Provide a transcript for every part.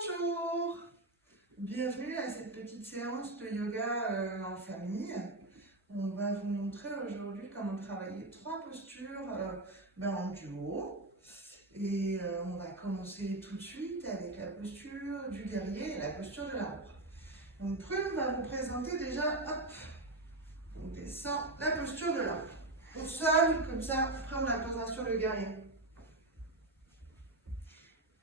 Bonjour, bienvenue à cette petite séance de yoga en famille. On va vous montrer aujourd'hui comment travailler 3 postures en duo. Et on va commencer tout de suite avec la posture du guerrier et la posture de l'arbre. Donc Prune va vous présenter déjà, hop, on descend la posture de l'arbre. Au sol, comme ça, après on la posera sur le guerrier.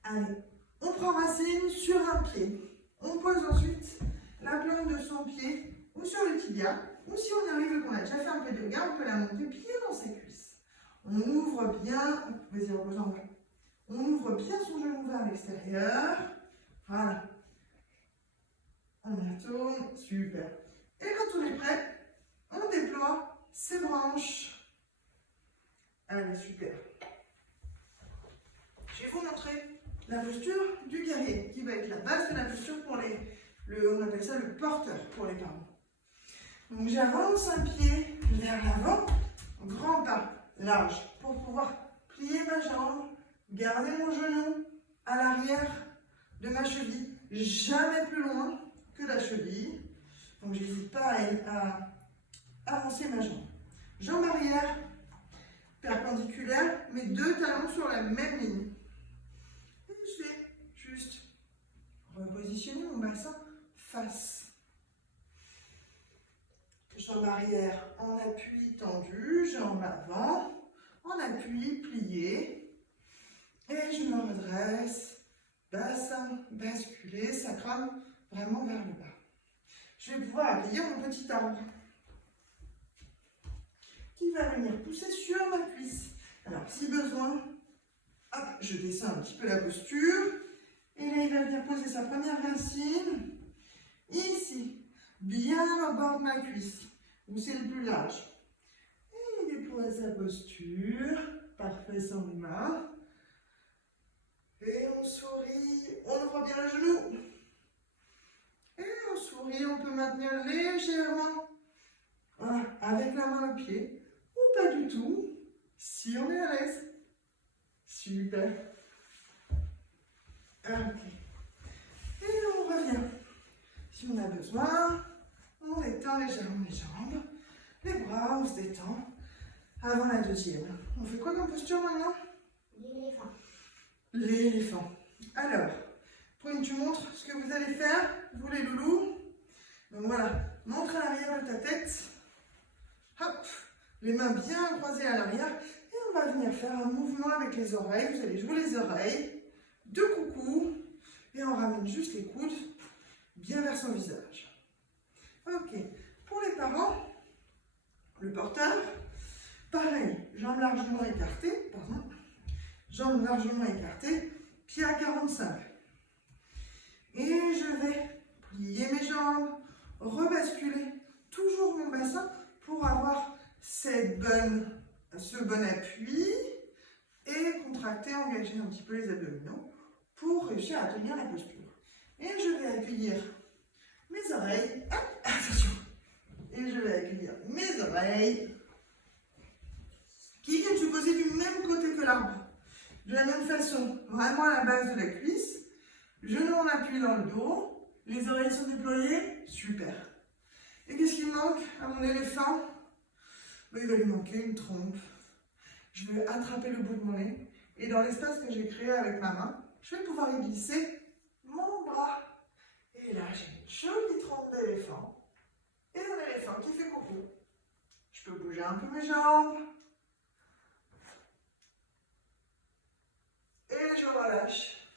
Allez, on prend racine sur un pied. On pose ensuite la plante de son pied ou sur le tibia. Ou si on arrive qu'on a déjà fait un peu de yoga, on peut la monter pied dans ses cuisses. On ouvre bien, vas-y repose en bas. On ouvre bien son genou vers l'extérieur. Voilà. On la tourne, super. Et quand on est prêt, on déploie ses branches. Allez, super. Je vais vous montrer la posture du guerrier, qui va être la base de la posture pour on appelle ça le porteur pour les parents. Donc j'avance un pied vers l'avant, grand pas large, pour pouvoir plier ma jambe, garder mon genou à l'arrière de ma cheville, jamais plus loin que la cheville. Donc je n'hésite pas à avancer ma jambe. Jambe arrière, perpendiculaire, mes 2 talons sur la même ligne. Et je vais juste repositionner mon bassin face. Jambe arrière en appui tendu, jambe avant, en appui plié. Et je me redresse, bassin basculé, sacrum vraiment vers le bas. Je vais pouvoir accueillir mon petit arbre qui va venir pousser sur ma cuisse. Alors, si besoin, hop, je descends un petit peu la posture. Et là, il va venir poser sa première racine ici, bien au bord de ma cuisse, où c'est le plus large. Et il déploie sa posture, parfait sans les mains. Et on sourit, on ouvre bien le genou. Et on sourit, on peut maintenir légèrement, voilà, avec la main au pied, ou pas du tout, si on est à l'aise. Super. Ok. Et on revient. Si on a besoin, on étend légèrement les jambes, les bras, on se détend. Avant la deuxième. On fait quoi comme posture maintenant? L'éléphant. L'éléphant. Alors, Prune, tu montres ce que vous allez faire, vous les loulous. Donc voilà, montre à l'arrière de ta tête. Hop, les mains bien croisées à l'arrière. Et on va venir faire un mouvement avec les oreilles. Vous allez jouer les oreilles. 2 coucous. Et on ramène juste les coudes bien vers son visage. Ok, pour les parents, le porteur, pareil, jambes largement écartées, jambes largement écartées, pied à 45. Et je vais plier mes jambes, rebasculer toujours mon bassin pour avoir ce bon appui et contracter, engager un petit peu les abdominaux pour réussir à tenir la posture. Et je vais accueillir mes oreilles, hop, attention, et je vais accueillir mes oreilles qui viennent se poser du même côté que l'arbre, de la même façon, vraiment à la base de la cuisse, genou en appui dans le dos, les oreilles sont déployées, super. Et qu'est-ce qu'il manque à mon éléphant? Il va lui manquer une trompe. Je vais attraper le bout de mon nez et dans l'espace que j'ai créé avec ma main, je vais pouvoir y glisser mon bras. Et là, j'ai une jolie trompe d'éléphant et un éléphant qui fait coucou. Je peux bouger un peu mes jambes. Et je relâche.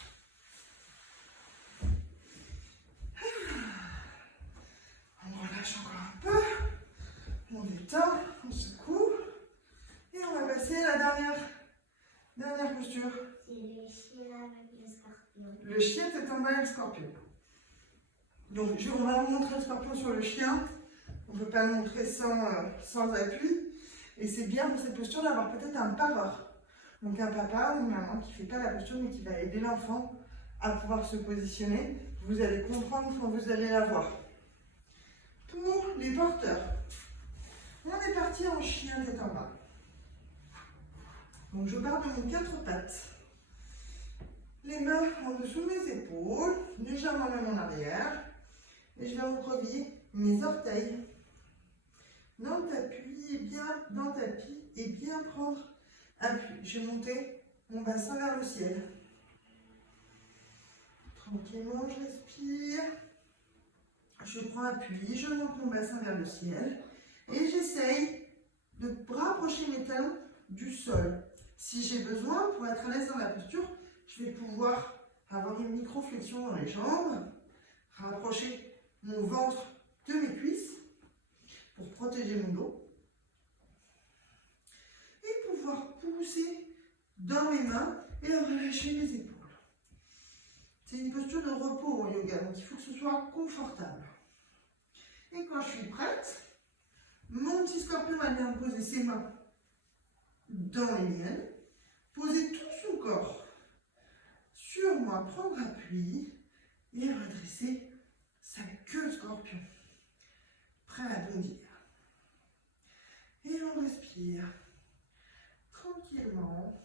On relâche encore un peu. On détend, on secoue. Et on va passer à la dernière posture. C'est le chien avec le scorpion. Le chien, c'est en bas et le scorpion. Donc, on va vous montrer le scorpion sur le chien. On ne peut pas le montrer sans appui. Et c'est bien pour cette posture d'avoir peut-être un pareur. Donc un papa ou une maman qui ne fait pas la posture mais qui va aider l'enfant à pouvoir se positionner. Vous allez comprendre quand vous allez la voir. Pour les porteurs, on est parti en chien tête en bas. Donc je pars de mon 4 pattes. Les mains en dessous de mes épaules, légèrement même en arrière. Et je vais recroqueviller mes orteils dans le tapis et bien prendre appui. Je vais monter mon bassin vers le ciel. Tranquillement, je respire. Je prends appui, je monte mon bassin vers le ciel. Et j'essaye de rapprocher mes talons du sol. Si j'ai besoin, pour être à l'aise dans la posture, je vais pouvoir avoir une micro-flexion dans les jambes, rapprocher mon ventre de mes cuisses pour protéger mon dos et pouvoir pousser dans mes mains et relâcher mes épaules. C'est une posture de repos au yoga, donc il faut que ce soit confortable. Et quand je suis prête, mon petit scorpion va bien poser ses mains dans les miennes, poser tout son corps sur moi, prendre appui et redresser sa queue scorpion. Prêt à bondir. Et on respire tranquillement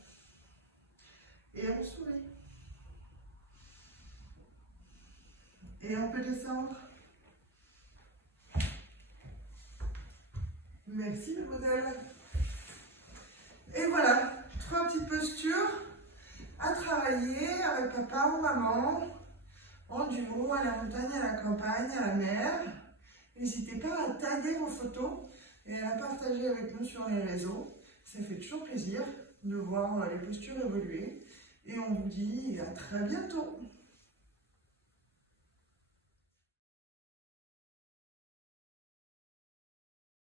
et on sourit. Et on peut descendre. Merci mademoiselle. Et voilà, 3 petites postures à travailler avec papa ou maman, en duo, à la montagne, à la campagne, à la mer. N'hésitez pas à taguer vos photos et à la partager avec nous sur les réseaux. Ça fait toujours plaisir de voir les postures évoluer. Et on vous dit à très bientôt.